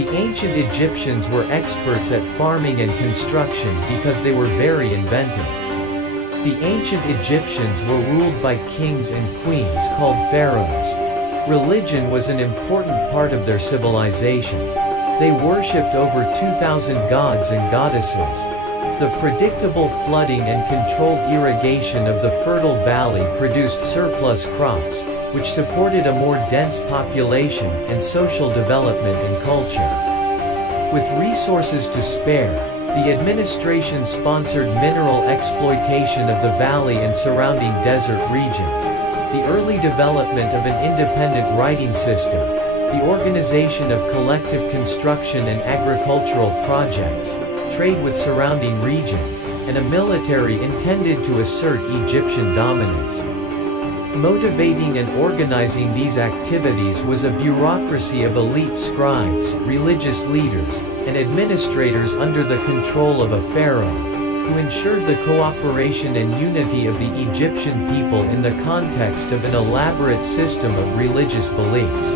The ancient Egyptians were experts at farming and construction because they were very inventive. The ancient Egyptians were ruled by kings and queens called pharaohs. Religion was an important part of their civilization. They worshipped over 2,000 gods and goddesses. The predictable flooding and controlled irrigation of the fertile valley produced surplus crops, which supported a more dense population and social development and culture. With resources to spare, the administration sponsored mineral exploitation of the valley and surrounding desert regions, the early development of an independent writing system, the organization of collective construction and agricultural projects, trade with surrounding regions, and a military intended to assert Egyptian dominance. Motivating and organizing these activities was a bureaucracy of elite scribes, religious leaders, and administrators under the control of a pharaoh, who ensured the cooperation and unity of the Egyptian people in the context of an elaborate system of religious beliefs.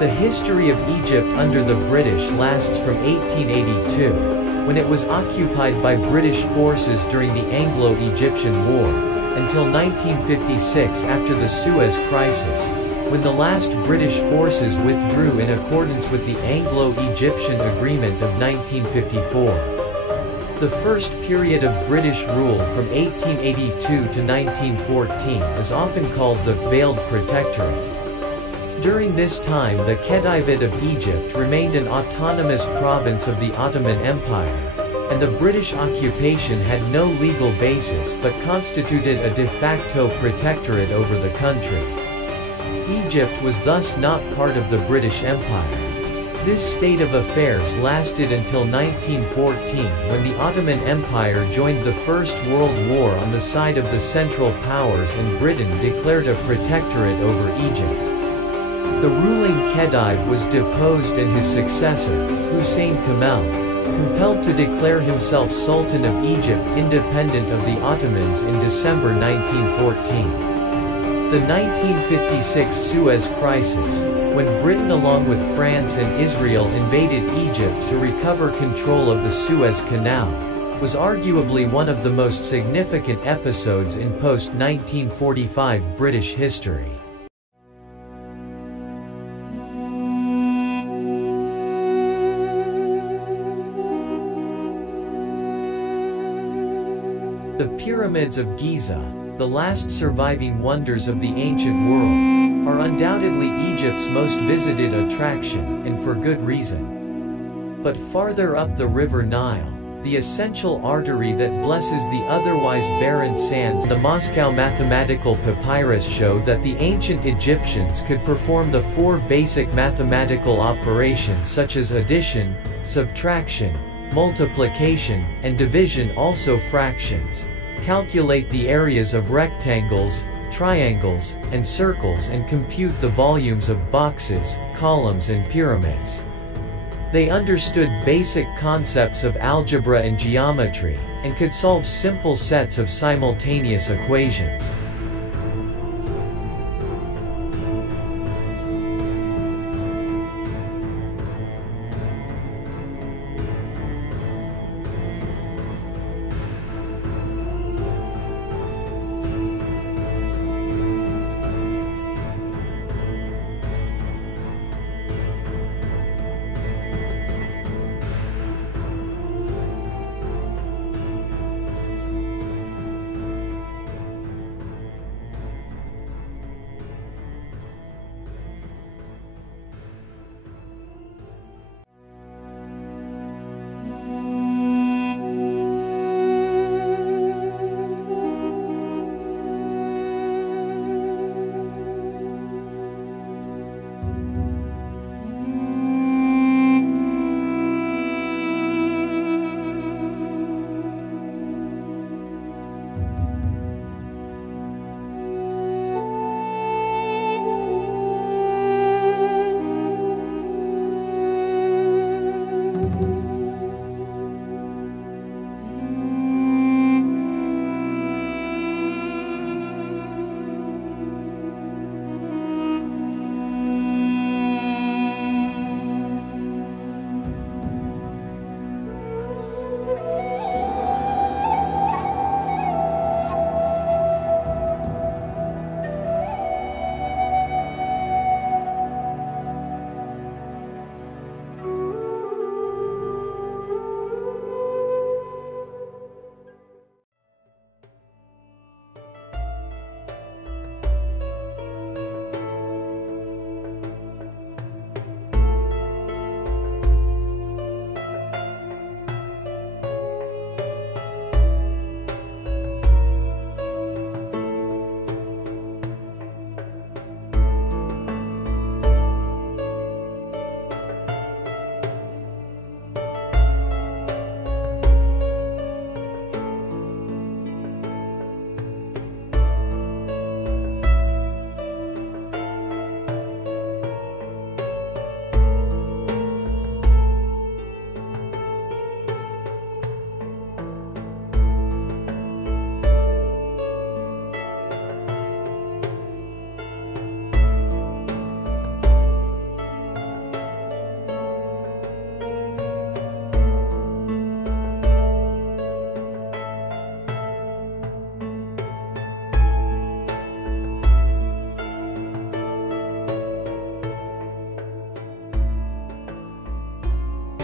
The history of Egypt under the British lasts from 1882, when it was occupied by British forces during the Anglo-Egyptian War, until 1956 after the Suez Crisis, when the last British forces withdrew in accordance with the Anglo-Egyptian Agreement of 1954. The first period of British rule from 1882 to 1914 is often called the Veiled Protectorate. During this time the Khedivate of Egypt remained an autonomous province of the Ottoman Empire, and the British occupation had no legal basis but constituted a de facto protectorate over the country. Egypt was thus not part of the British Empire. This state of affairs lasted until 1914 when the Ottoman Empire joined the First World War on the side of the Central Powers and Britain declared a protectorate over Egypt. The ruling Khedive was deposed and his successor, Hussein Kamel, compelled to declare himself Sultan of Egypt independent of the Ottomans in December 1914. The 1956 Suez Crisis, when Britain along with France and Israel invaded Egypt to recover control of the Suez Canal, was arguably one of the most significant episodes in post-1945 British history. The Pyramids of Giza, the last surviving wonders of the ancient world, are undoubtedly Egypt's most visited attraction, and for good reason. But farther up the River Nile, the essential artery that blesses the otherwise barren sands, the Moscow mathematical papyrus show that the ancient Egyptians could perform the four basic mathematical operations such as addition, subtraction, multiplication, and division, also fractions, calculate the areas of rectangles, triangles, and circles, and compute the volumes of boxes, columns, and pyramids. They understood basic concepts of algebra and geometry, and could solve simple sets of simultaneous equations.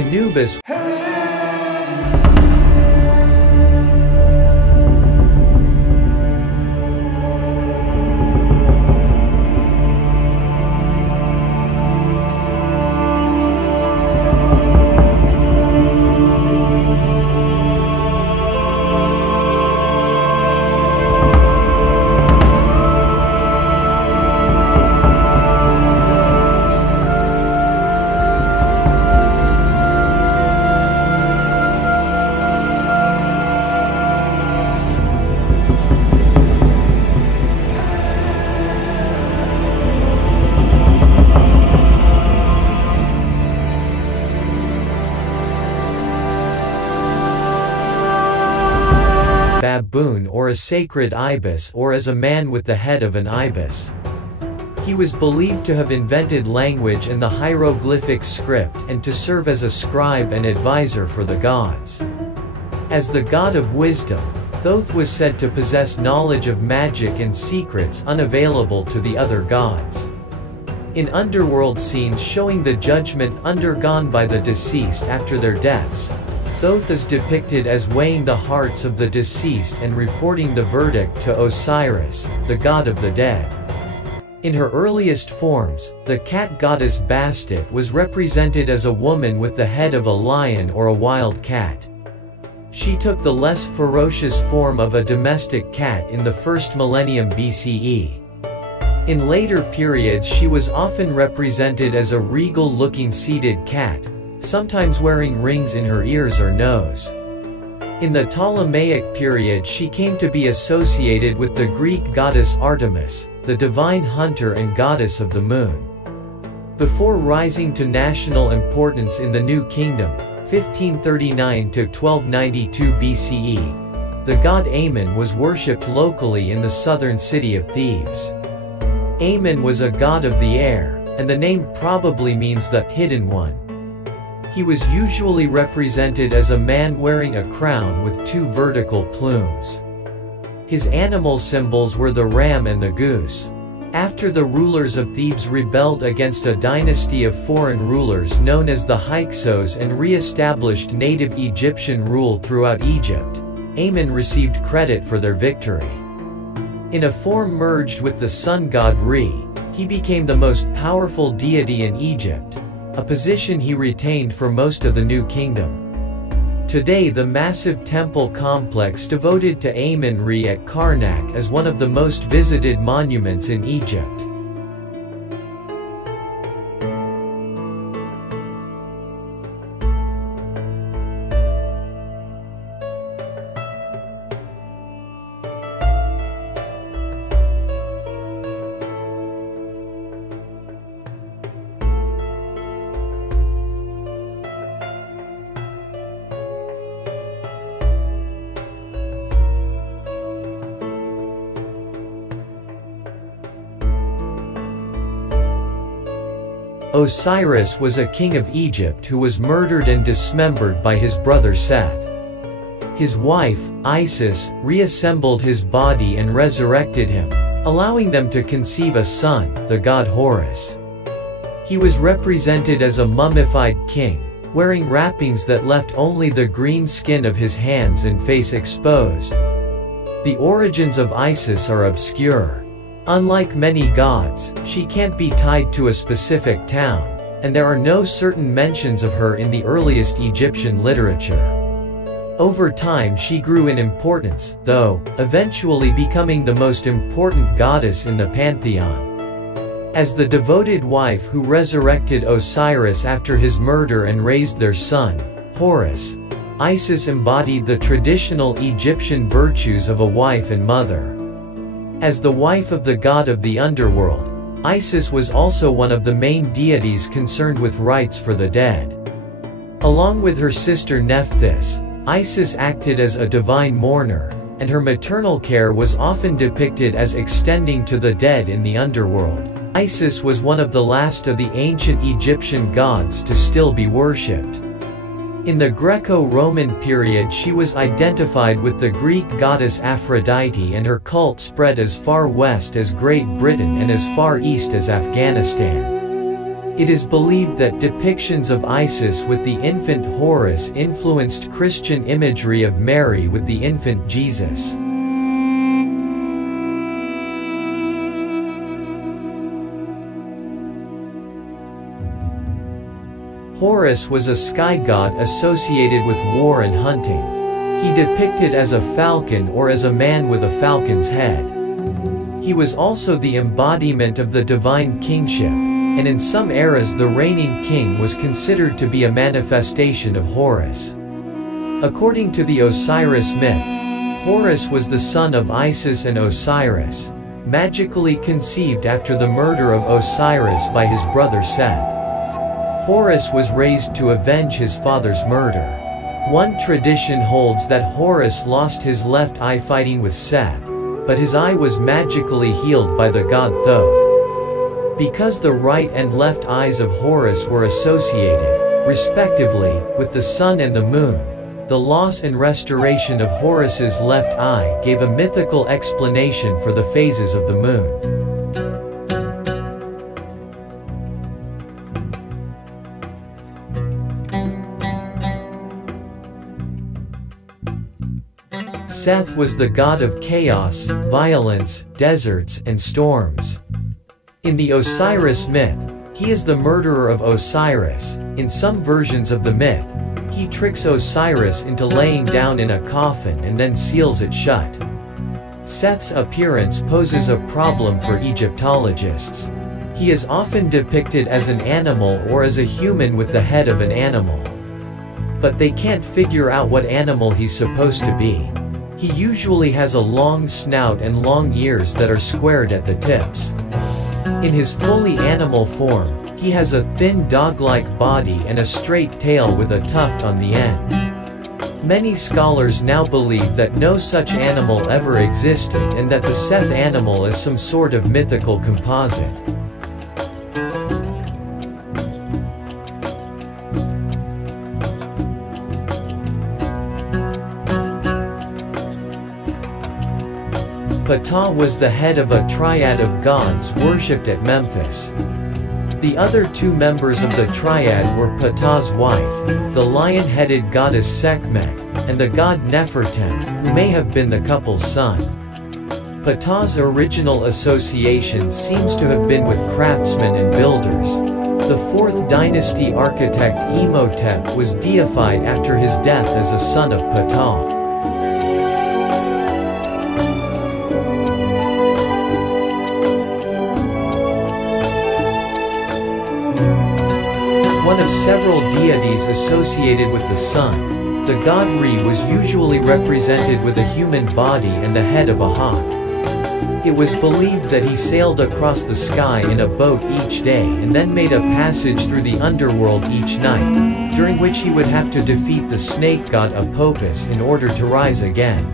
Anubis baboon or a sacred ibis or as a man with the head of an ibis. He was believed to have invented language and the hieroglyphic script and to serve as a scribe and advisor for the gods. As the god of wisdom, Thoth was said to possess knowledge of magic and secrets unavailable to the other gods. In underworld scenes showing the judgment undergone by the deceased after their deaths, Thoth is depicted as weighing the hearts of the deceased and reporting the verdict to Osiris, the god of the dead. In her earliest forms, the cat goddess Bastet was represented as a woman with the head of a lion or a wild cat. She took the less ferocious form of a domestic cat in the first millennium BCE. In later periods she was often represented as a regal-looking seated cat, sometimes wearing rings in her ears or nose. In the Ptolemaic period she came to be associated with the Greek goddess Artemis, the divine hunter and goddess of the moon. Before rising to national importance in the New Kingdom, 1539 to 1292 BCE, the god Amun was worshipped locally in the southern city of Thebes. Amun was a god of the air, and the name probably means the hidden one. He was usually represented as a man wearing a crown with two vertical plumes. His animal symbols were the ram and the goose. After the rulers of Thebes rebelled against a dynasty of foreign rulers known as the Hyksos and re-established native Egyptian rule throughout Egypt, Amun received credit for their victory. In a form merged with the sun god Re, he became the most powerful deity in Egypt, a position he retained for most of the New Kingdom. Today the massive temple complex devoted to Amun-Re at Karnak is one of the most visited monuments in Egypt. Osiris was a king of Egypt who was murdered and dismembered by his brother Seth. His wife, Isis, reassembled his body and resurrected him, allowing them to conceive a son, the god Horus. He was represented as a mummified king, wearing wrappings that left only the green skin of his hands and face exposed. The origins of Isis are obscure. Unlike many gods, she can't be tied to a specific town, and there are no certain mentions of her in the earliest Egyptian literature. Over time she grew in importance, though, eventually becoming the most important goddess in the pantheon. As the devoted wife who resurrected Osiris after his murder and raised their son, Horus, Isis embodied the traditional Egyptian virtues of a wife and mother. As the wife of the god of the underworld, Isis was also one of the main deities concerned with rites for the dead. Along with her sister Nephthys, Isis acted as a divine mourner, and her maternal care was often depicted as extending to the dead in the underworld. Isis was one of the last of the ancient Egyptian gods to still be worshipped. In the Greco-Roman period she was identified with the Greek goddess Aphrodite, and her cult spread as far west as Great Britain and as far east as Afghanistan. It is believed that depictions of Isis with the infant Horus influenced Christian imagery of Mary with the infant Jesus. Horus was a sky god associated with war and hunting. He depicted as a falcon or as a man with a falcon's head. He was also the embodiment of the divine kingship, and in some eras the reigning king was considered to be a manifestation of Horus. According to the Osiris myth, Horus was the son of Isis and Osiris, magically conceived after the murder of Osiris by his brother Seth. Horus was raised to avenge his father's murder. One tradition holds that Horus lost his left eye fighting with Seth, but his eye was magically healed by the god Thoth. Because the right and left eyes of Horus were associated, respectively, with the sun and the moon, the loss and restoration of Horus's left eye gave a mythical explanation for the phases of the moon. Seth was the god of chaos, violence, deserts, and storms. In the Osiris myth, he is the murderer of Osiris. In some versions of the myth, he tricks Osiris into laying down in a coffin and then seals it shut. Seth's appearance poses a problem for Egyptologists. He is often depicted as an animal or as a human with the head of an animal. But they can't figure out what animal he's supposed to be. He usually has a long snout and long ears that are squared at the tips. In his fully animal form, he has a thin dog-like body and a straight tail with a tuft on the end. Many scholars now believe that no such animal ever existed and that the Seth animal is some sort of mythical composite. Ptah was the head of a triad of gods worshipped at Memphis. The other two members of the triad were Ptah's wife, the lion-headed goddess Sekhmet, and the god Nefertem, who may have been the couple's son. Ptah's original association seems to have been with craftsmen and builders. The 4th dynasty architect Imhotep was deified after his death as a son of Ptah. One of several deities associated with the sun, the god Re was usually represented with a human body and the head of a hawk. It was believed that he sailed across the sky in a boat each day and then made a passage through the underworld each night, during which he would have to defeat the snake god Apopus in order to rise again.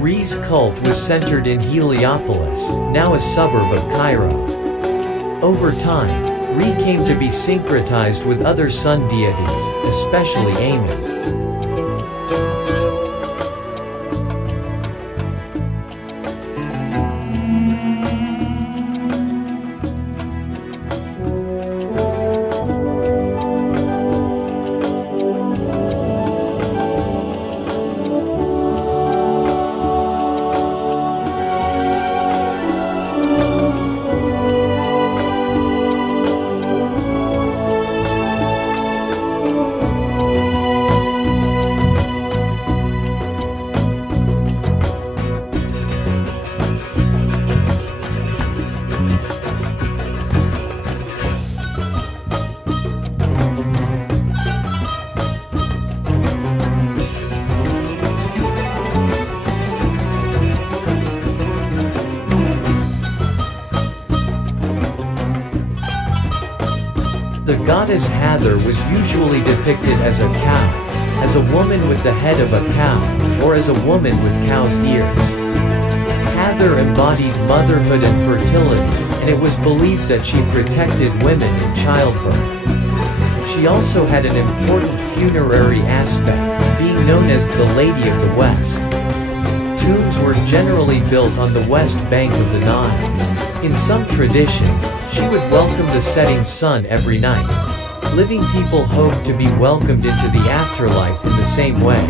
Re's cult was centered in Heliopolis, now a suburb of Cairo. Over time, Re came to be syncretized with other sun deities, especially Amen. The goddess Hathor was usually depicted as a cow, as a woman with the head of a cow, or as a woman with cow's ears. Hathor embodied motherhood and fertility, and it was believed that she protected women in childbirth. She also had an important funerary aspect, being known as the Lady of the West. Tombs were generally built on the west bank of the Nile. In some traditions, She would welcome the setting sun every night. Living people hoped to be welcomed into the afterlife in the same way.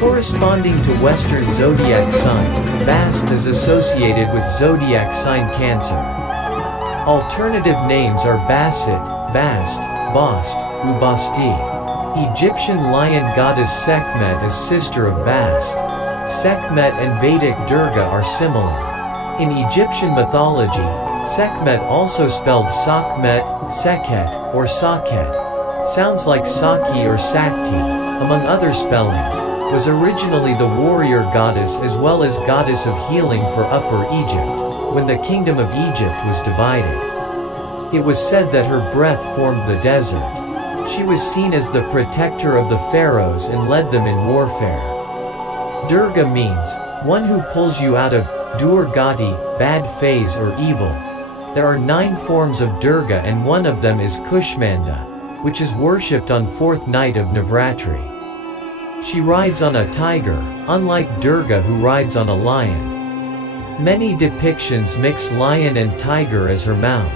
Corresponding to Western zodiac sign, BAST is associated with zodiac sign Cancer. Alternative names are BASTET, BAST, BAST, ᗩᗩᵐᗇ. Egyptian lion goddess Sekhmet is sister of BAST. Sekhmet and Vedic Durga are similar. In Egyptian mythology, Sekhmet, also spelled Sakhmet, Sekhet, or Sakhet, sounds like Saki or Sakti, among other spellings, was originally the warrior goddess as well as goddess of healing for Upper Egypt, when the kingdom of Egypt was divided. It was said that her breath formed the desert. She was seen as the protector of the pharaohs and led them in warfare. Durga means, one who pulls you out of Durgati, bad phase or evil. There are 9 forms of Durga and one of them is Kushmanda, which is worshipped on 4th night of Navratri. She rides on a tiger, unlike Durga who rides on a lion. Many depictions mix lion and tiger as her mount.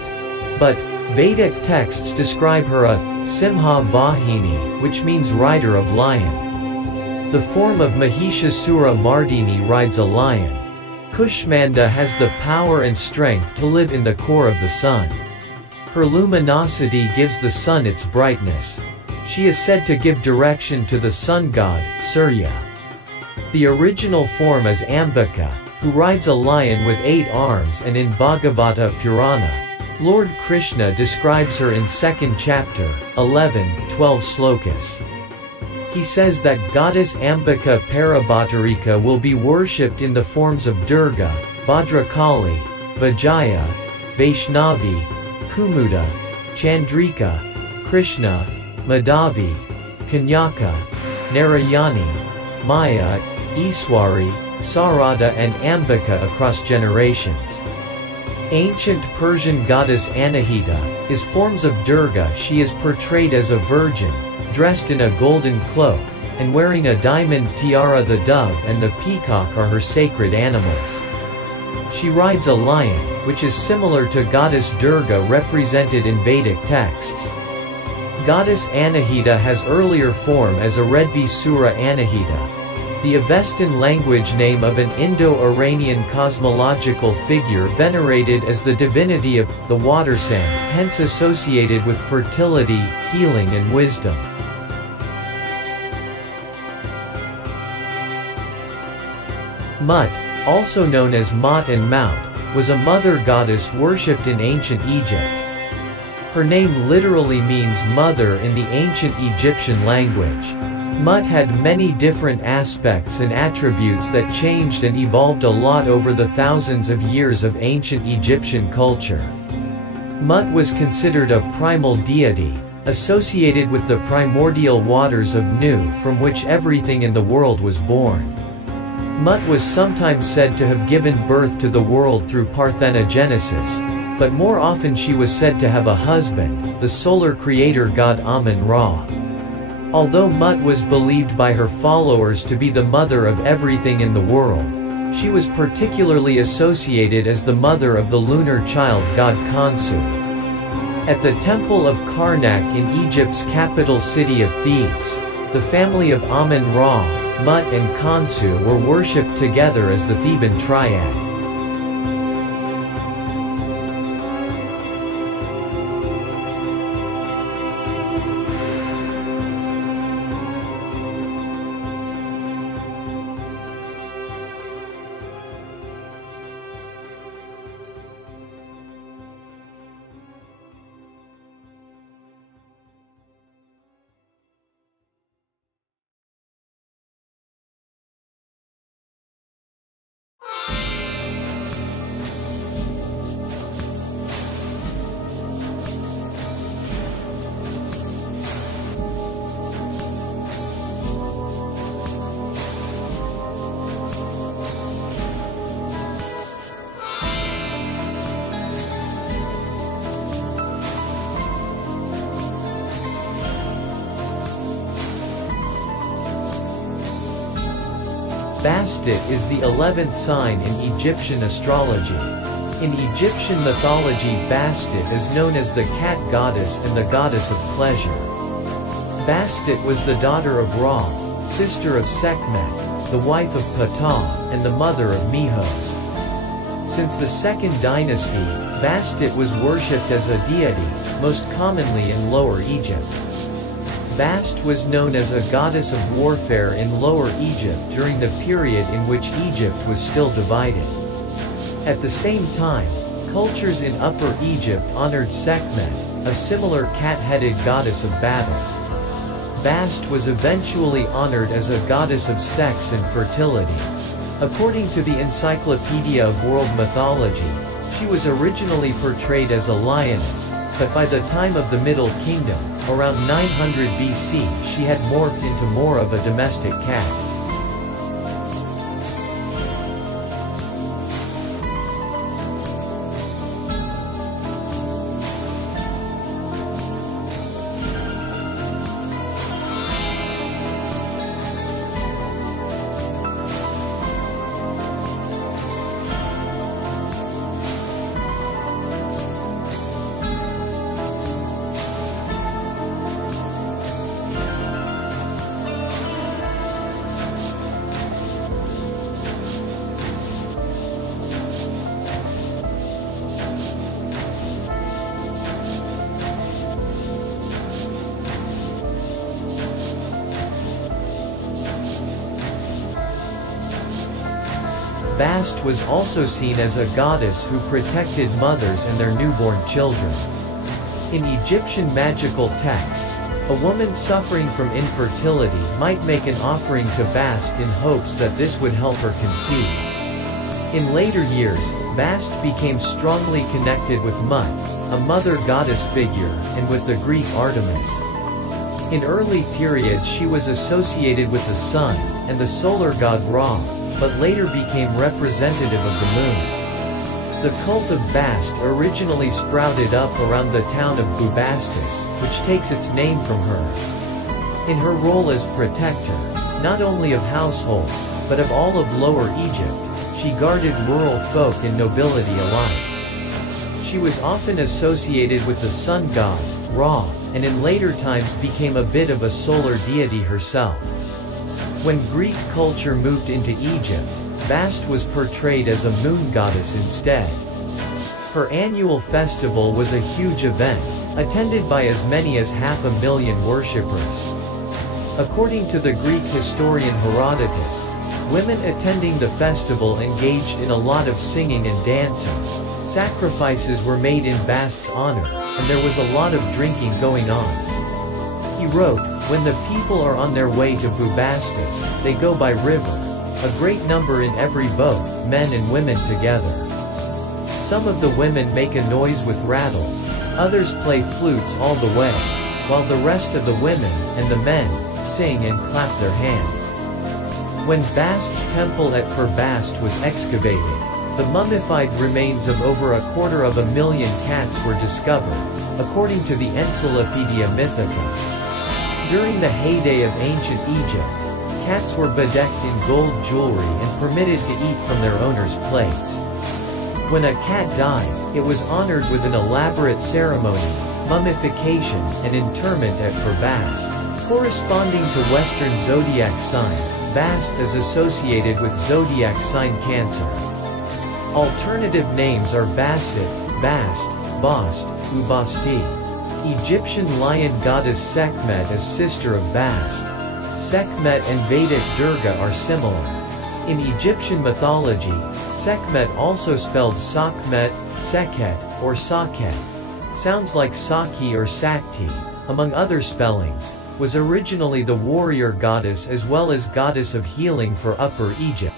But Vedic texts describe her as Simha Vahini, which means rider of lion. The form of Mahishasura Mardini rides a lion. Kushmanda has the power and strength to live in the core of the sun. Her luminosity gives the sun its brightness. She is said to give direction to the sun god, Surya. The original form is Ambika, who rides a lion with 8 arms, and in Bhagavata Purana, Lord Krishna describes her in 2nd chapter, 11-12 slokas. He says that goddess Ambika Parabhatarika will be worshipped in the forms of Durga, Bhadrakali, Vijaya, Vaishnavi, Kumuda, Chandrika, Krishna, Madhavi, Kanyaka, Narayani, Maya, Iswari, Sarada and Ambika across generations. Ancient Persian goddess Anahita is forms of Durga. She is portrayed as a virgin, dressed in a golden cloak, and wearing a diamond tiara. The dove and the peacock are her sacred animals. She rides a lion, which is similar to goddess Durga represented in Vedic texts. Goddess Anahita has earlier form as Aredvisura Anahita, the Avestan language name of an Indo-Iranian cosmological figure venerated as the divinity of the water sand, hence associated with fertility, healing and wisdom. Mut, also known as Mot and Maut, was a mother goddess worshipped in ancient Egypt. Her name literally means mother in the ancient Egyptian language. Mut had many different aspects and attributes that changed and evolved a lot over the thousands of years of ancient Egyptian culture. Mut was considered a primal deity, associated with the primordial waters of Nu from which everything in the world was born. Mut was sometimes said to have given birth to the world through parthenogenesis, but more often she was said to have a husband, the solar creator god Amun-Ra. Although Mut was believed by her followers to be the mother of everything in the world, she was particularly associated as the mother of the lunar child god Khonsu. At the temple of Karnak in Egypt's capital city of Thebes, the family of Amun-Ra, Mut and Khonsu were worshipped together as the Theban triad. Bastet is the 11th sign in Egyptian astrology. In Egyptian mythology, Bastet is known as the cat goddess and the goddess of pleasure. Bastet was the daughter of Ra, sister of Sekhmet, the wife of Ptah, and the mother of Mihos. Since the 2nd dynasty, Bastet was worshipped as a deity, most commonly in Lower Egypt. Bast was known as a goddess of warfare in Lower Egypt during the period in which Egypt was still divided. At the same time, cultures in Upper Egypt honored Sekhmet, a similar cat-headed goddess of battle. Bast was eventually honored as a goddess of sex and fertility. According to the Encyclopedia of World Mythology, she was originally portrayed as a lioness, but by the time of the Middle Kingdom, around 900 BC, she had morphed into more of a domestic cat. Bast was also seen as a goddess who protected mothers and their newborn children. In Egyptian magical texts, a woman suffering from infertility might make an offering to Bast in hopes that this would help her conceive. In later years, Bast became strongly connected with Mut, a mother goddess figure, and with the Greek Artemis. In early periods she was associated with the sun, and the solar god Ra, but later became representative of the moon. The cult of Bast originally sprouted up around the town of Bubastis, which takes its name from her. In her role as protector, not only of households, but of all of Lower Egypt, she guarded rural folk and nobility alike. She was often associated with the sun god, Ra, and in later times became a bit of a solar deity herself. When Greek culture moved into Egypt, Bast was portrayed as a moon goddess instead. Her annual festival was a huge event, attended by as many as 500,000 worshippers. According to the Greek historian Herodotus, women attending the festival engaged in a lot of singing and dancing. Sacrifices were made in Bast's honor, and there was a lot of drinking going on. He wrote, "When the people are on their way to Bubastis, they go by river, a great number in every boat, men and women together. Some of the women make a noise with rattles, others play flutes all the way, while the rest of the women, and the men, sing and clap their hands." When Bast's temple at Bast was excavated, the mummified remains of over 250,000 cats were discovered, according to the Encyclopedia Mythica. During the heyday of ancient Egypt, cats were bedecked in gold jewelry and permitted to eat from their owners' plates. When a cat died, it was honored with an elaborate ceremony, mummification, and interment at Bast. Corresponding to Western zodiac sign, Bast is associated with zodiac sign Cancer. Alternative names are Bastet, Bast, Bast, Ubasti. Egyptian lion goddess Sekhmet is sister of Bast. Sekhmet and Vedic Durga are similar. In Egyptian mythology, Sekhmet, also spelled Sakhmet, Sekhet, or Sakhet, sounds like Saki or Sakti, among other spellings, was originally the warrior goddess as well as goddess of healing for Upper Egypt.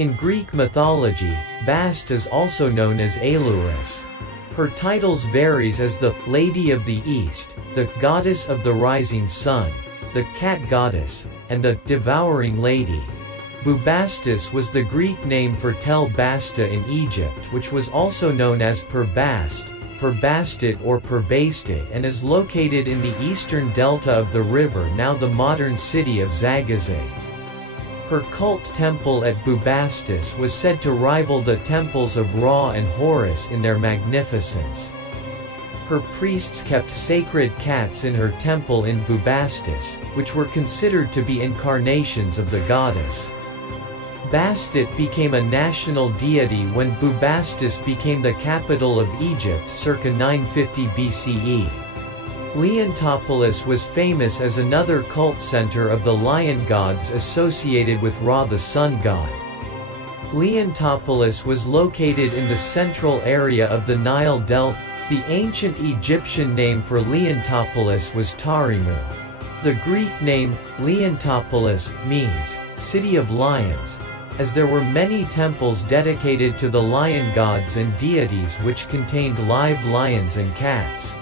In Greek mythology, Bast is also known as Eleusis. Her titles varies as the Lady of the East, the Goddess of the Rising Sun, the Cat Goddess, and the Devouring Lady. Bubastis was the Greek name for Tel Basta in Egypt, which was also known as Perbast, Perbastet or Perbastet, and is located in the eastern delta of the river, now the modern city of Zagazig. Her cult temple at Bubastis was said to rival the temples of Ra and Horus in their magnificence. Her priests kept sacred cats in her temple in Bubastis, which were considered to be incarnations of the goddess. Bastet became a national deity when Bubastis became the capital of Egypt circa 950 BCE. Leontopolis was famous as another cult center of the lion gods associated with Ra, the sun god. Leontopolis was located in the central area of the Nile Delta. The ancient Egyptian name for Leontopolis was Tarimu. The Greek name, Leontopolis, means city of lions, as there were many temples dedicated to the lion gods and deities which contained live lions and cats.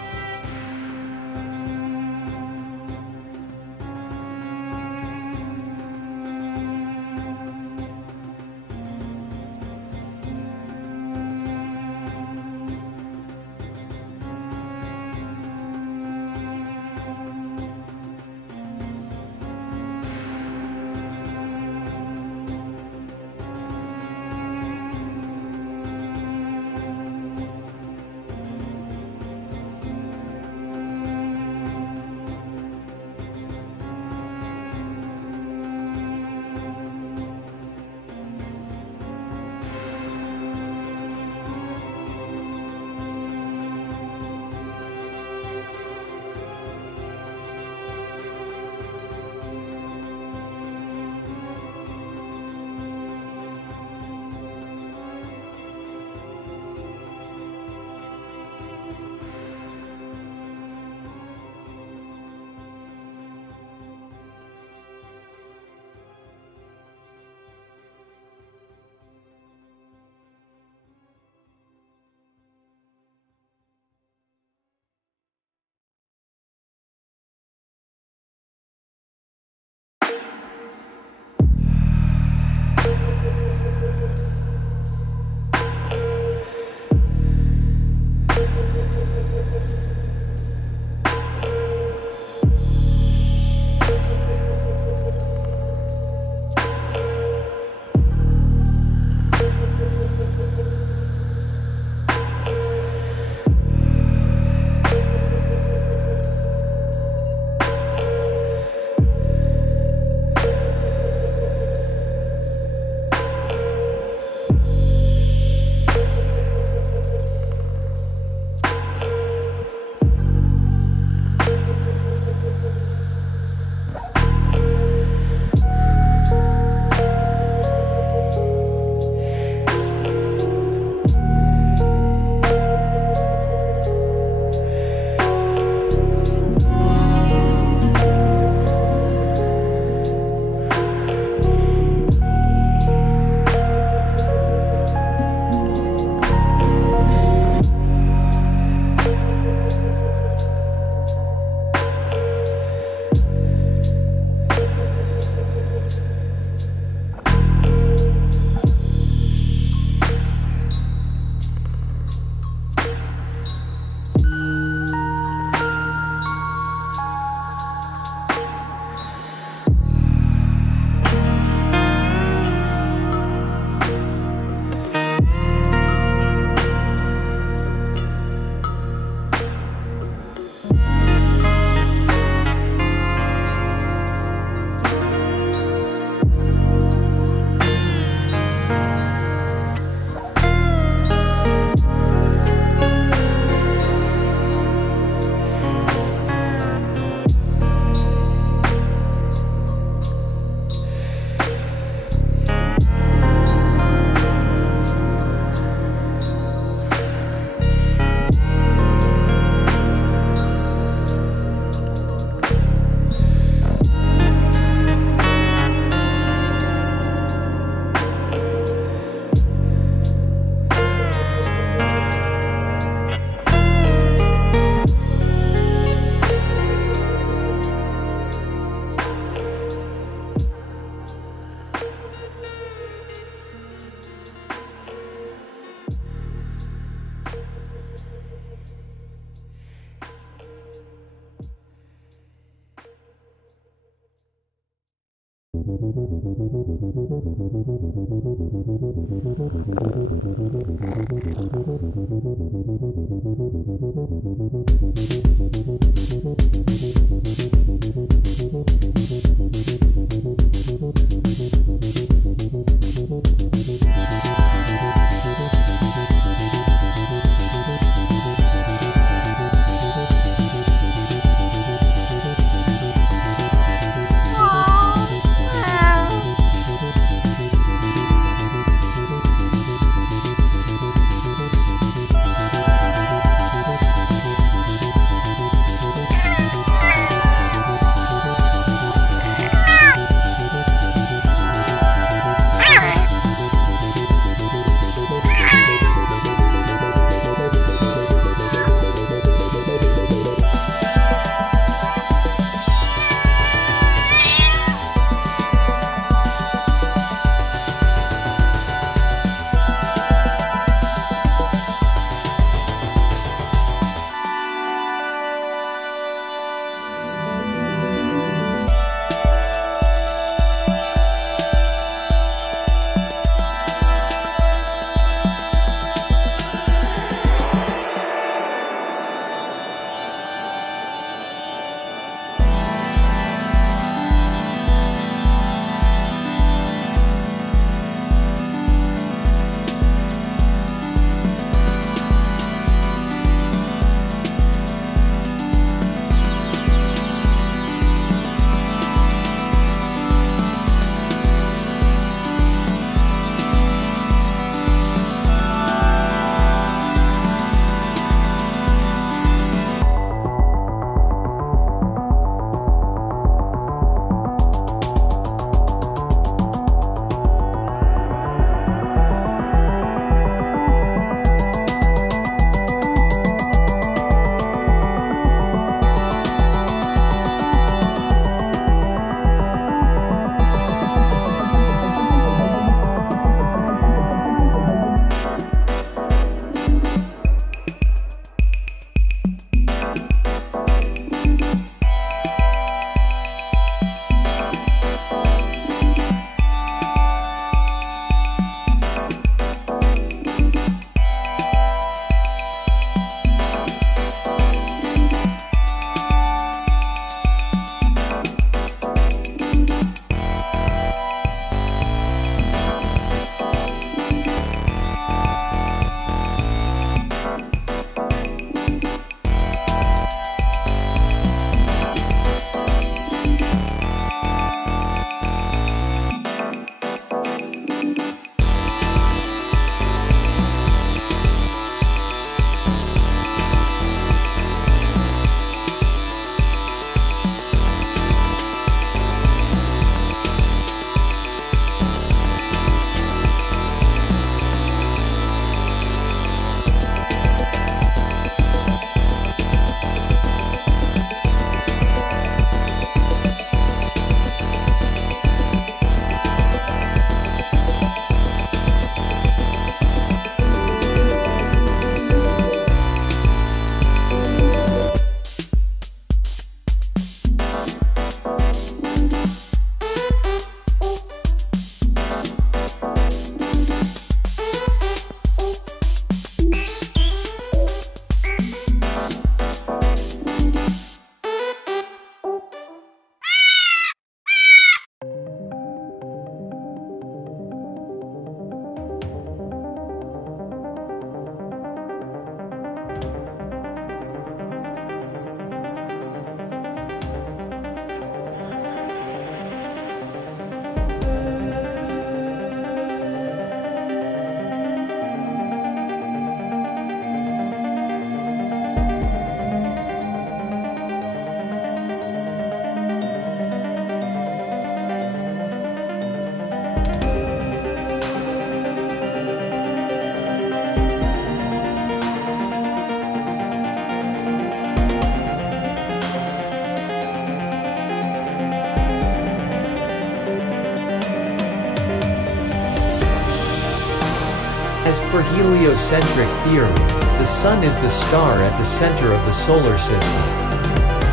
As per heliocentric theory, the Sun is the star at the center of the solar system.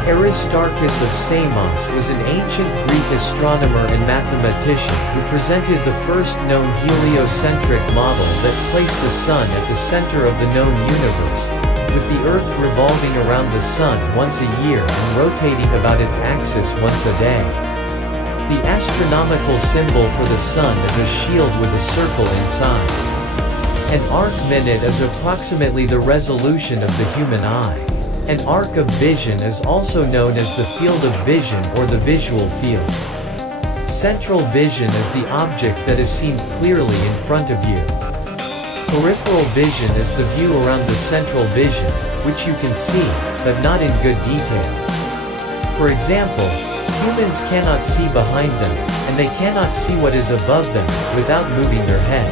Aristarchus of Samos was an ancient Greek astronomer and mathematician who presented the first known heliocentric model that placed the Sun at the center of the known universe, with the Earth revolving around the Sun once a year and rotating about its axis once a day. The astronomical symbol for the Sun is a shield with a circle inside. An arc-minute is approximately the resolution of the human eye. An arc of vision is also known as the field of vision or the visual field. Central vision is the object that is seen clearly in front of you. Peripheral vision is the view around the central vision, which you can see, but not in good detail. For example, humans cannot see behind them, and they cannot see what is above them, without moving their head.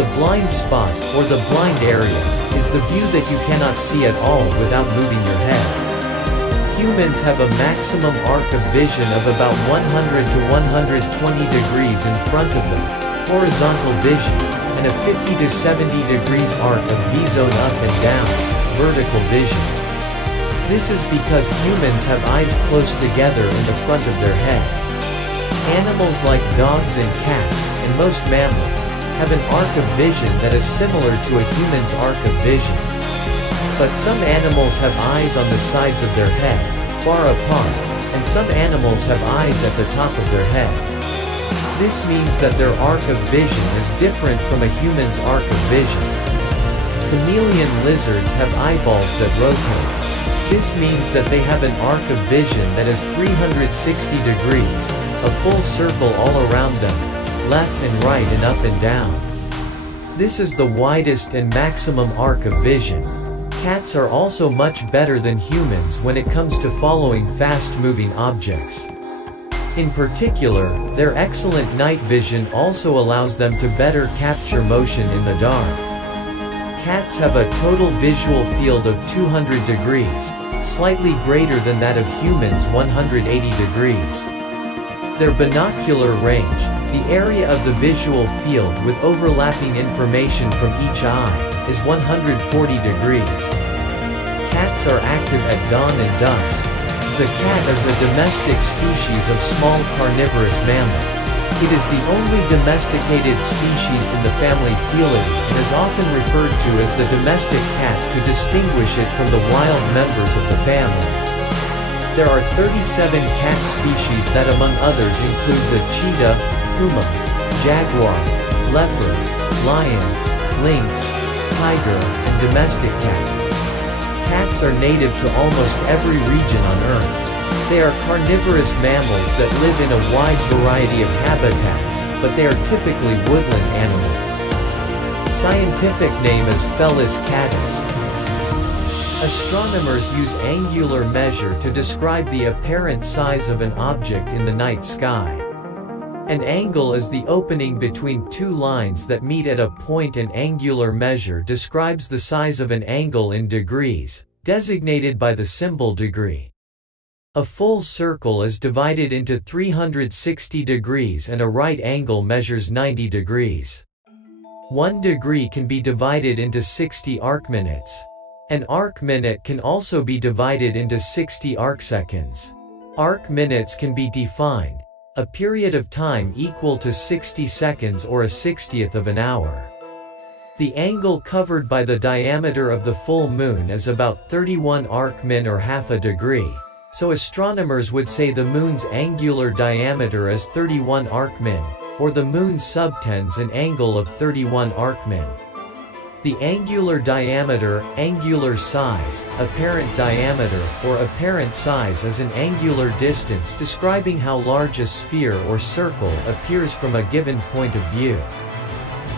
The blind spot, or the blind area, is the view that you cannot see at all without moving your head. Humans have a maximum arc of vision of about 100 to 120 degrees in front of them, horizontal vision, and a 50 to 70 degrees arc of V-zone up and down, vertical vision. This is because humans have eyes close together in the front of their head. Animals like dogs and cats, and most mammals, have an arc of vision that is similar to a human's arc of vision. But some animals have eyes on the sides of their head, far apart, and some animals have eyes at the top of their head. This means that their arc of vision is different from a human's arc of vision. Chameleon lizards have eyeballs that rotate. This means that they have an arc of vision that is 360 degrees, a full circle all around them, left and right and up and down. This is the widest and maximum arc of vision. Cats are also much better than humans when it comes to following fast-moving objects. In particular, their excellent night vision also allows them to better capture motion in the dark. Cats have a total visual field of 200 degrees, slightly greater than that of humans 180 degrees. Their binocular range, the area of the visual field with overlapping information from each eye, is 140 degrees. Cats are active at dawn and dusk. The cat is a domestic species of small carnivorous mammal. It is the only domesticated species in the family Felidae and is often referred to as the domestic cat to distinguish it from the wild members of the family. There are 37 cat species that among others include the cheetah, puma, jaguar, leopard, lion, lynx, tiger, and domestic cat. Cats are native to almost every region on Earth. They are carnivorous mammals that live in a wide variety of habitats, but they are typically woodland animals. Scientific name is Felis catus. Astronomers use angular measure to describe the apparent size of an object in the night sky. An angle is the opening between two lines that meet at a point, and angular measure describes the size of an angle in degrees, designated by the symbol degree. A full circle is divided into 360 degrees and a right angle measures 90 degrees. 1 degree can be divided into 60 arcminutes. An arc-minute can also be divided into 60 arcseconds. Arc-minutes can be defined: a period of time equal to 60 seconds or a 60th of an hour. The angle covered by the diameter of the full moon is about 31 arcmin or half a degree, so astronomers would say the moon's angular diameter is 31 arcmin, or the moon subtends an angle of 31 arcmin. The angular diameter, angular size, apparent diameter, or apparent size is an angular distance describing how large a sphere or circle appears from a given point of view.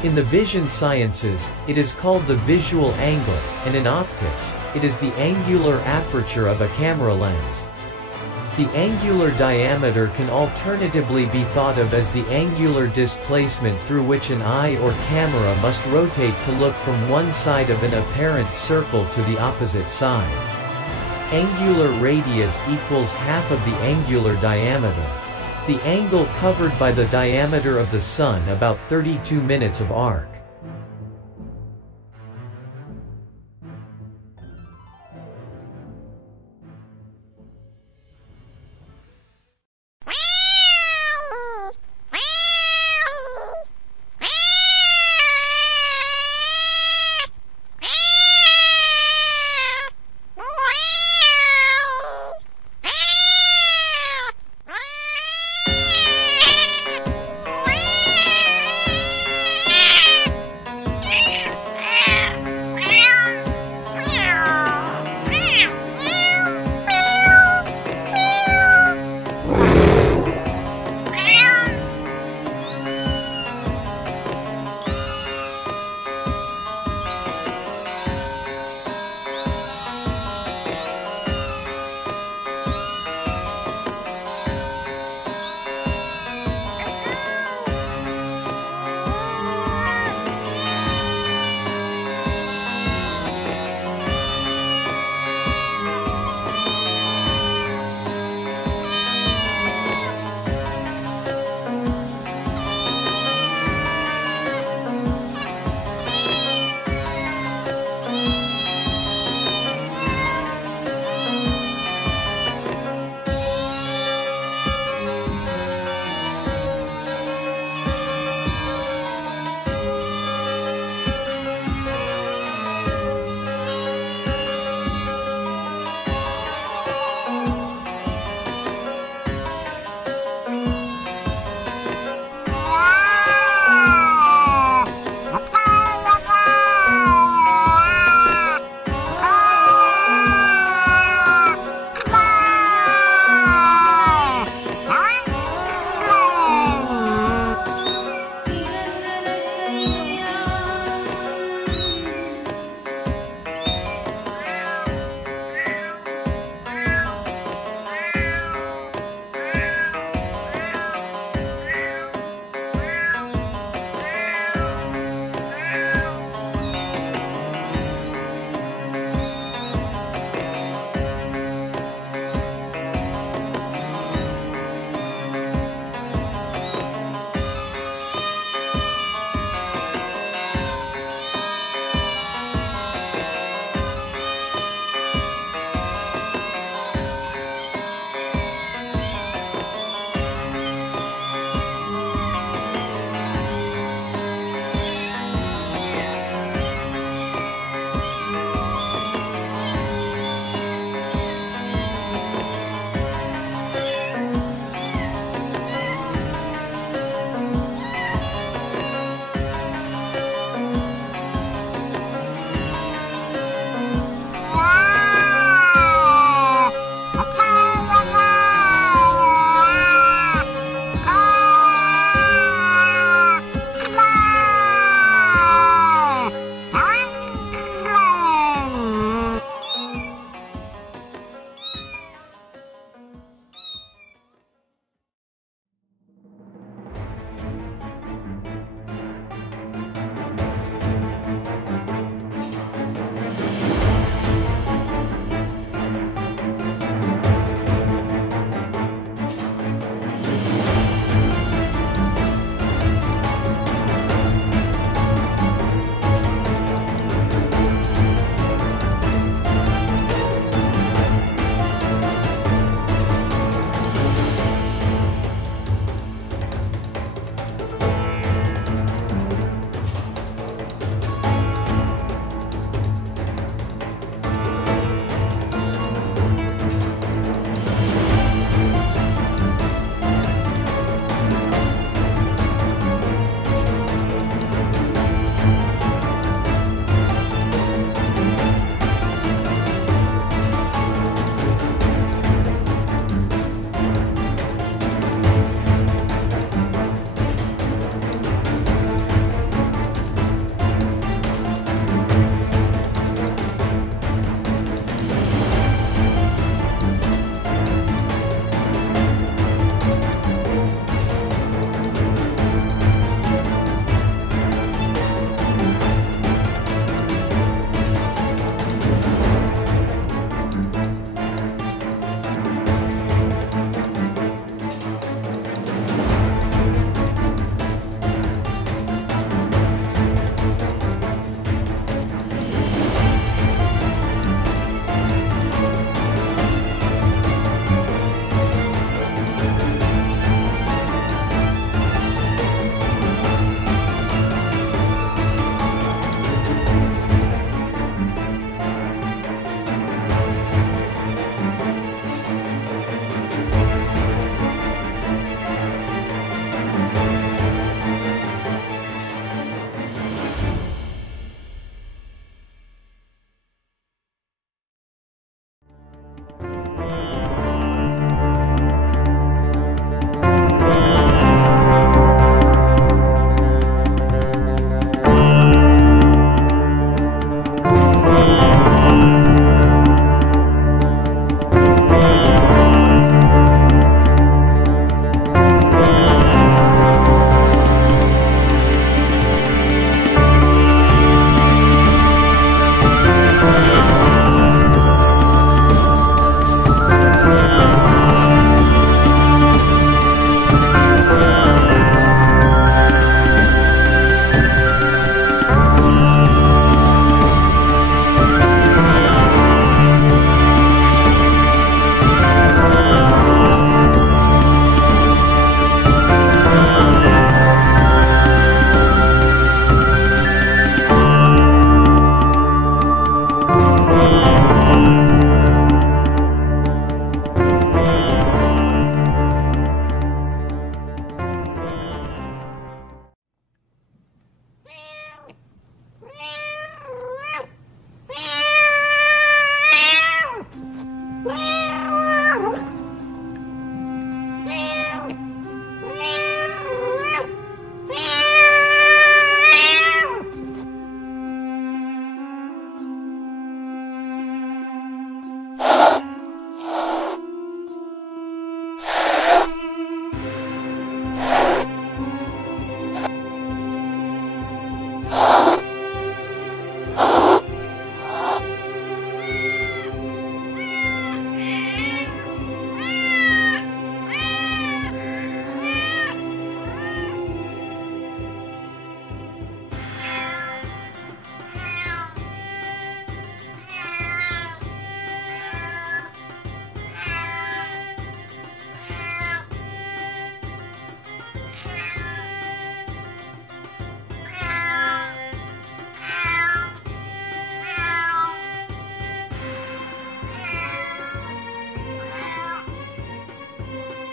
In the vision sciences, it is called the visual angle, and in optics, it is the angular aperture of a camera lens. The angular diameter can alternatively be thought of as the angular displacement through which an eye or camera must rotate to look from one side of an apparent circle to the opposite side. Angular radius equals half of the angular diameter. The angle covered by the diameter of the Sun about 32 minutes of arc.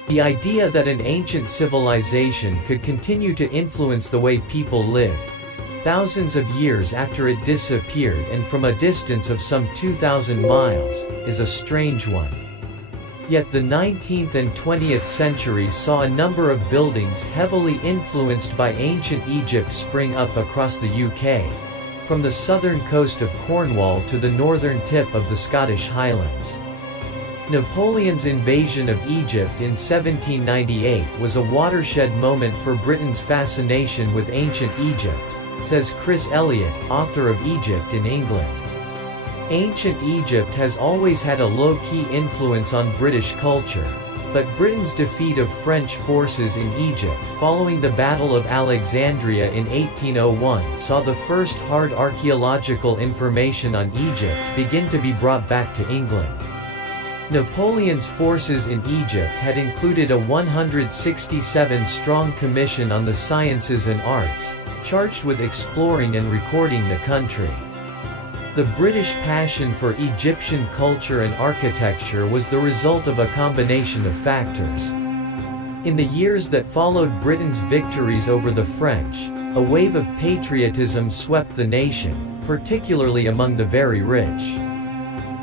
The idea that an ancient civilization could continue to influence the way people lived, thousands of years after it disappeared and from a distance of some 2,000 miles, is a strange one. Yet the 19th and 20th centuries saw a number of buildings heavily influenced by ancient Egypt spring up across the UK, from the southern coast of Cornwall to the northern tip of the Scottish Highlands. Napoleon's invasion of Egypt in 1798 was a watershed moment for Britain's fascination with ancient Egypt, says Chris Elliott, author of Egypt in England. Ancient Egypt has always had a low-key influence on British culture, but Britain's defeat of French forces in Egypt following the Battle of Alexandria in 1801 saw the first hard archaeological information on Egypt begin to be brought back to England. Napoleon's forces in Egypt had included a 167-strong commission on the sciences and arts, charged with exploring and recording the country. The British passion for Egyptian culture and architecture was the result of a combination of factors. In the years that followed Britain's victories over the French, a wave of patriotism swept the nation, particularly among the very rich.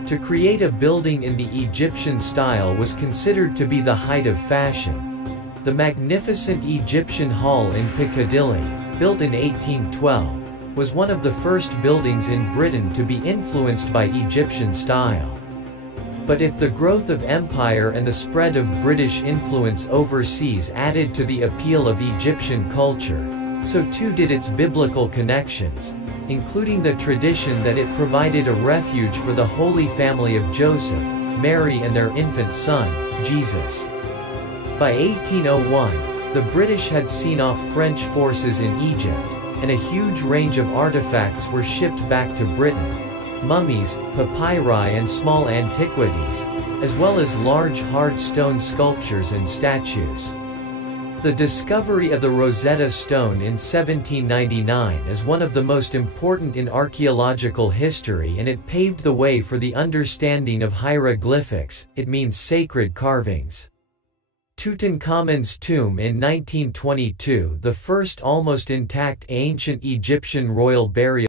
To create a building in the Egyptian style was considered to be the height of fashion. The magnificent Egyptian Hall in Piccadilly, built in 1812, was one of the first buildings in Britain to be influenced by Egyptian style. But if the growth of empire and the spread of British influence overseas added to the appeal of Egyptian culture, so too did its biblical connections, including the tradition that it provided a refuge for the Holy Family of Joseph, Mary and their infant son, Jesus. By 1801, the British had seen off French forces in Egypt, and a huge range of artifacts were shipped back to Britain: mummies, papyri and small antiquities, as well as large hard stone sculptures and statues. The discovery of the Rosetta Stone in 1799 is one of the most important in archaeological history, and it paved the way for the understanding of hieroglyphics. It means sacred carvings. Tutankhamun's tomb in 1922, the first almost intact ancient Egyptian royal burial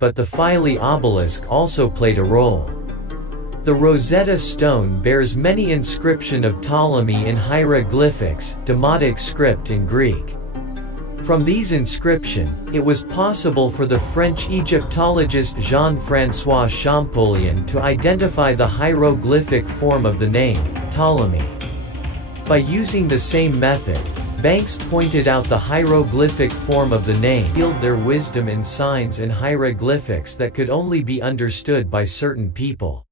but the Philae obelisk also played a role. The Rosetta Stone bears many inscriptions of Ptolemy in hieroglyphics, Demotic script in Greek. From these inscriptions, it was possible for the French Egyptologist Jean-François Champollion to identify the hieroglyphic form of the name, Ptolemy. By using the same method, Banks pointed out the hieroglyphic form of the name revealed their wisdom in signs and hieroglyphics that could only be understood by certain people.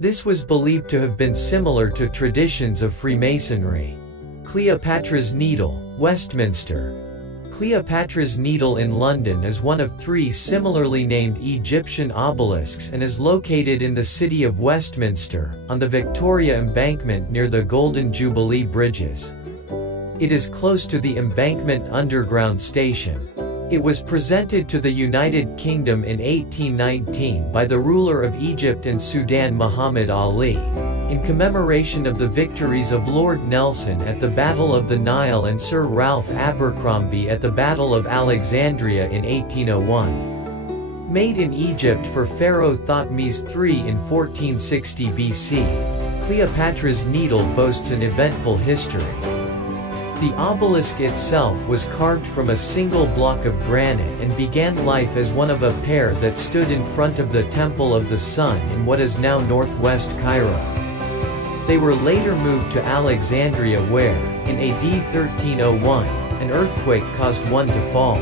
This was believed to have been similar to traditions of Freemasonry. Cleopatra's Needle, Westminster. Cleopatra's Needle in London is one of 3 similarly named Egyptian obelisks and is located in the city of Westminster, on the Victoria Embankment near the Golden Jubilee Bridges. It is close to the Embankment Underground Station. It was presented to the United Kingdom in 1819 by the ruler of Egypt and Sudan Muhammad Ali, in commemoration of the victories of Lord Nelson at the Battle of the Nile and Sir Ralph Abercrombie at the Battle of Alexandria in 1801. Made in Egypt for Pharaoh Thutmose III in 1460 BC, Cleopatra's Needle boasts an eventful history. The obelisk itself was carved from a single block of granite and began life as one of a pair that stood in front of the Temple of the Sun in what is now northwest Cairo. They were later moved to Alexandria where, in AD 1301, an earthquake caused one to fall.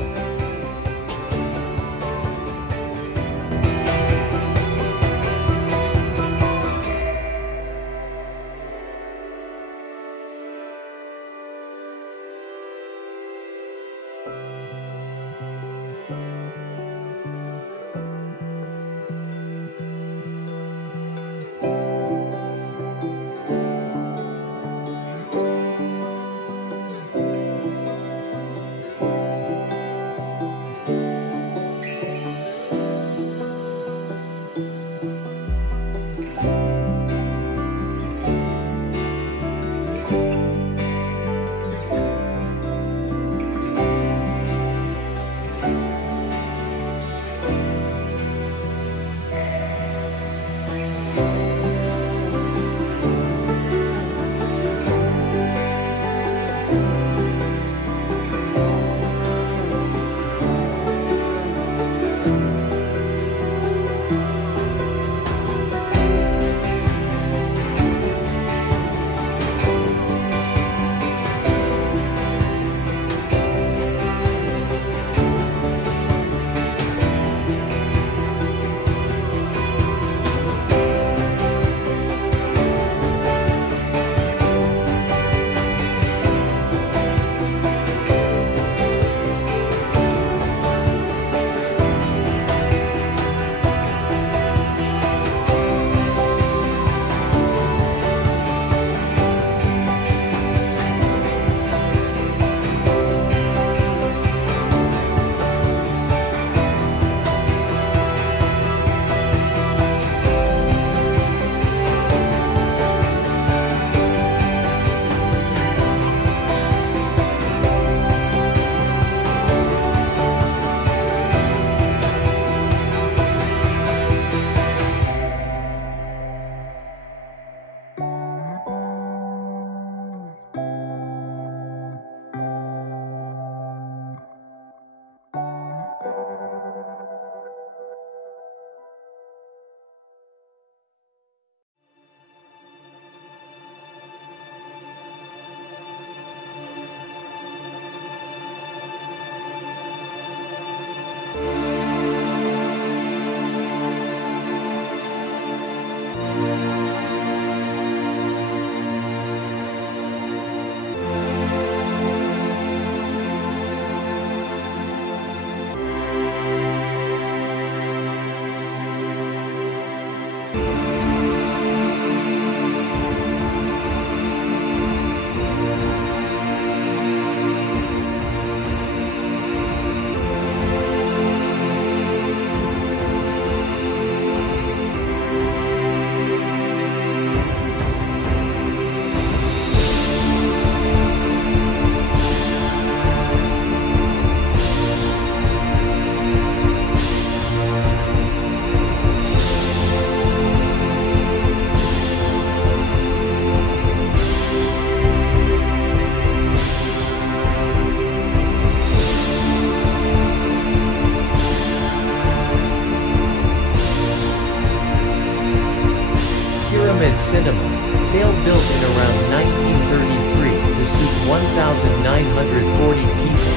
Cinema, sail built in around 1933 to seat 1,940 people.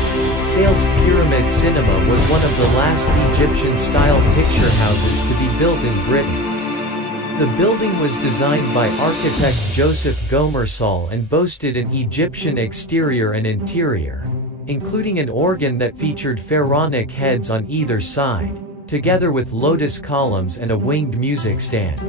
Sale's Pyramid Cinema was one of the last Egyptian-style picture houses to be built in Britain. The building was designed by architect Joseph Gomersall and boasted an Egyptian exterior and interior. including an organ that featured pharaonic heads on either side, together with lotus columns and a winged music stand.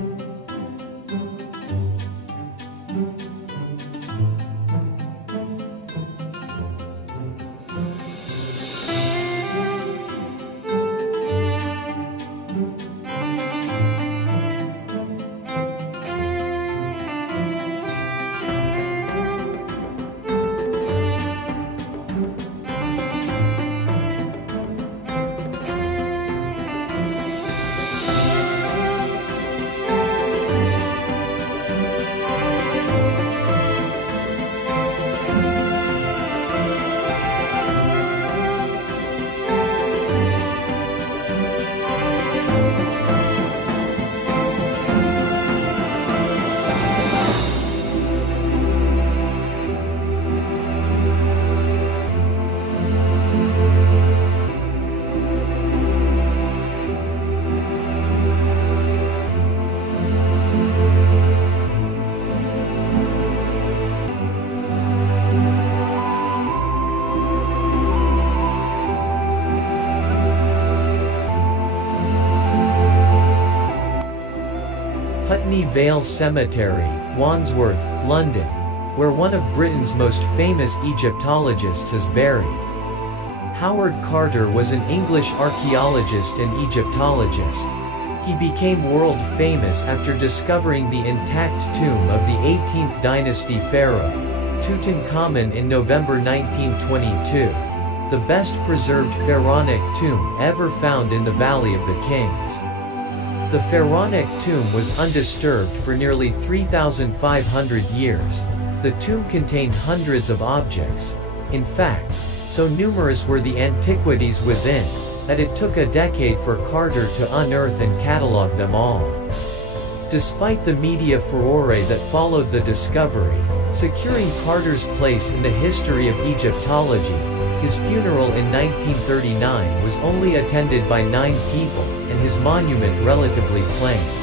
Putney Vale Cemetery, Wandsworth, London, where one of Britain's most famous Egyptologists is buried. Howard Carter was an English archaeologist and Egyptologist. He became world famous after discovering the intact tomb of the 18th dynasty pharaoh, Tutankhamun, in November 1922, the best preserved pharaonic tomb ever found in the Valley of the Kings. The pharaonic tomb was undisturbed for nearly 3,500 years. The tomb contained hundreds of objects. In fact, so numerous were the antiquities within, that it took a decade for Carter to unearth and catalog them all. Despite the media furore that followed the discovery, securing Carter's place in the history of Egyptology, his funeral in 1939 was only attended by 9 people, and his monument relatively plain.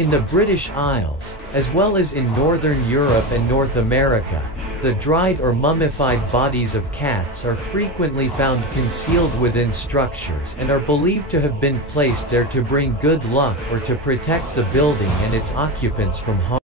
In the British Isles, as well as in Northern Europe and North America, the dried or mummified bodies of cats are frequently found concealed within structures and are believed to have been placed there to bring good luck or to protect the building and its occupants from harm.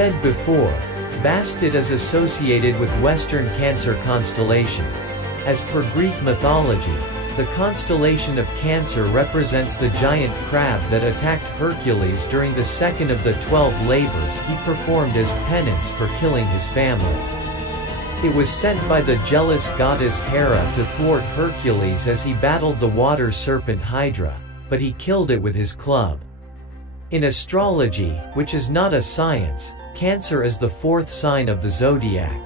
said before, Bastet is associated with Western Cancer constellation. As per Greek mythology, the constellation of Cancer represents the giant crab that attacked Hercules during the second of the 12 labors he performed as penance for killing his family. It was sent by the jealous goddess Hera to thwart Hercules as he battled the water serpent Hydra, but he killed it with his club. In astrology, which is not a science, Cancer is the fourth sign of the zodiac.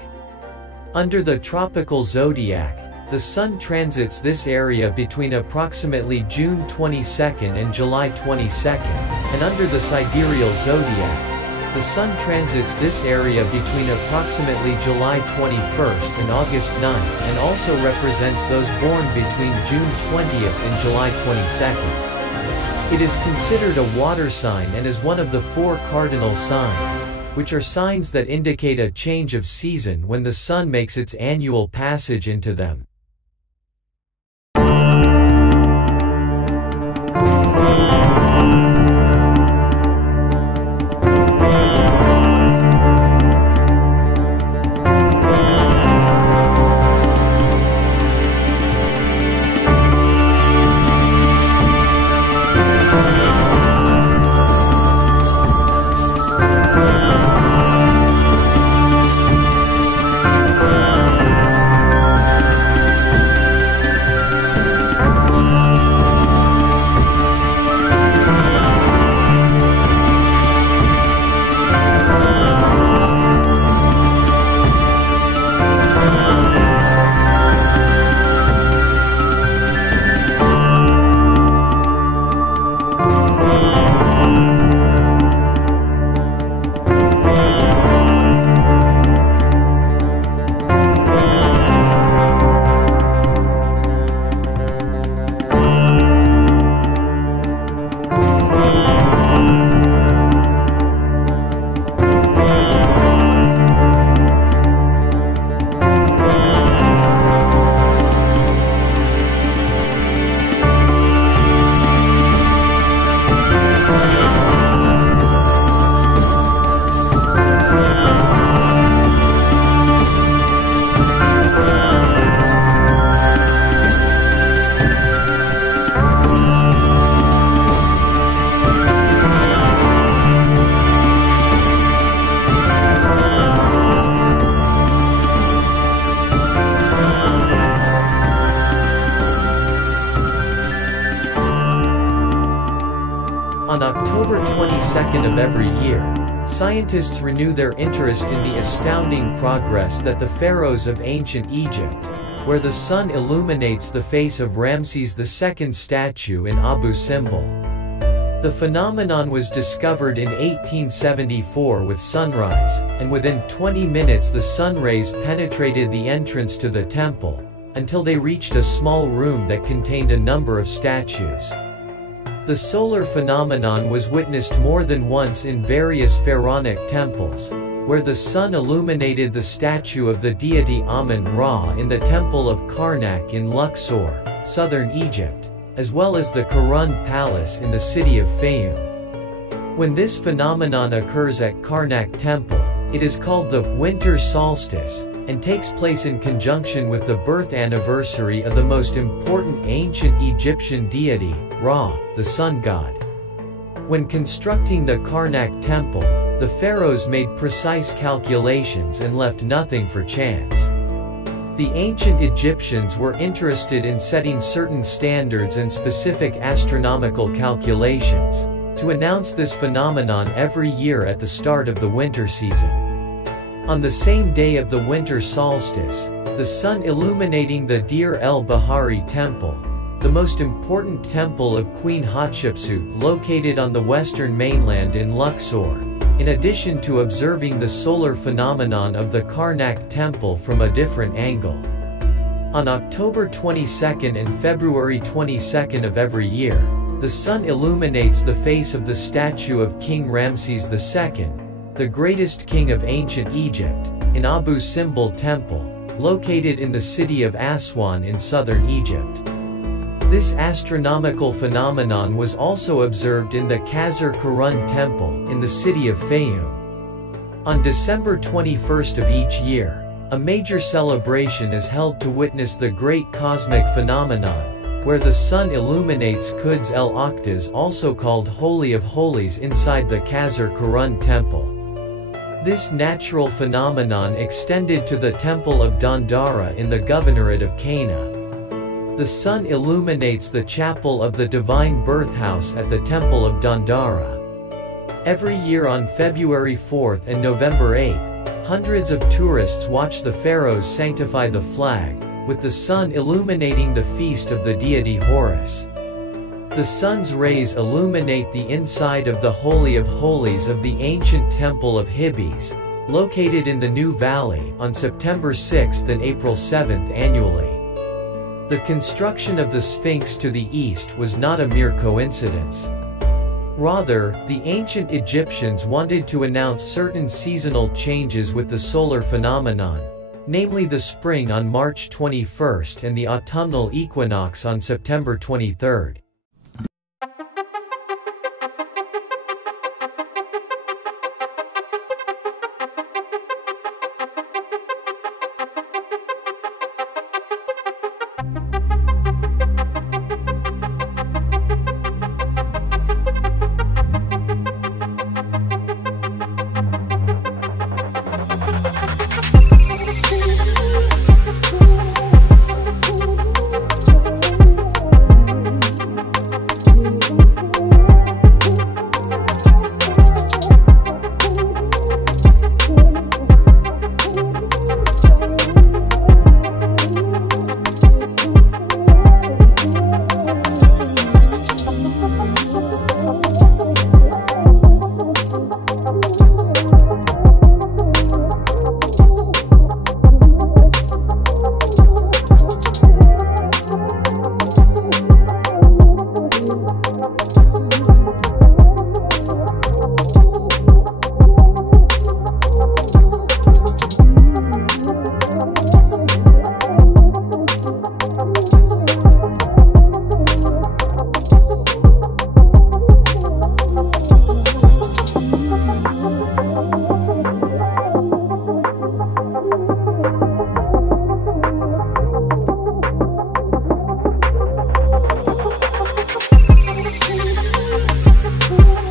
Under the tropical zodiac, the Sun transits this area between approximately June 22 and July 22, and under the sidereal zodiac, The sun transits this area between approximately July 21st and August 9th and also represents those born between June 20th and July 22nd. It is considered a water sign and is one of the 4 cardinal signs, which are signs that indicate a change of season when the sun makes its annual passage into them. On October 22nd of every year, scientists renew their interest in the astounding progress that the pharaohs of ancient Egypt, where the sun illuminates the face of Ramses II's statue in Abu Simbel. The phenomenon was discovered in 1874 with sunrise, and within 20 minutes the sun rays penetrated the entrance to the temple, until they reached a small room that contained a number of statues. The solar phenomenon was witnessed more than once in various pharaonic temples, where the sun illuminated the statue of the deity Amun-Ra in the temple of Karnak in Luxor, southern Egypt, as well as the Karun Palace in the city of Fayum. When this phenomenon occurs at Karnak Temple, it is called the winter solstice, and takes place in conjunction with the birth anniversary of the most important ancient Egyptian deity, Ra, the sun god. When constructing the Karnak temple, the pharaohs made precise calculations and left nothing for chance. The ancient Egyptians were interested in setting certain standards and specific astronomical calculations, to announce this phenomenon every year at the start of the winter season. On the same day of the winter solstice, the sun illuminating the Deir el-Bahari temple, the most important temple of Queen Hatshepsut located on the western mainland in Luxor, in addition to observing the solar phenomenon of the Karnak temple from a different angle. On October 22nd and February 22nd of every year, the sun illuminates the face of the statue of King Ramses II, the greatest king of ancient Egypt, in Abu Simbel Temple, located in the city of Aswan in southern Egypt. This astronomical phenomenon was also observed in the Khazar Karun Temple, in the city of Fayum. On December 21st of each year, a major celebration is held to witness the great cosmic phenomenon, where the sun illuminates Quds el-Aqdas, also called Holy of Holies, inside the Khazar Karun Temple. This natural phenomenon extended to the Temple of Dandara in the Governorate of Cana. The sun illuminates the chapel of the Divine Birthhouse at the Temple of Dandara. Every year on February 4th and November 8th, hundreds of tourists watch the pharaohs sanctify the flag, with the sun illuminating the feast of the deity Horus. The sun's rays illuminate the inside of the Holy of Holies of the ancient temple of Hibis, located in the New Valley, on September 6 and April 7 annually. The construction of the Sphinx to the east was not a mere coincidence. Rather, the ancient Egyptians wanted to announce certain seasonal changes with the solar phenomenon, namely the spring on March 21 and the autumnal equinox on September 23.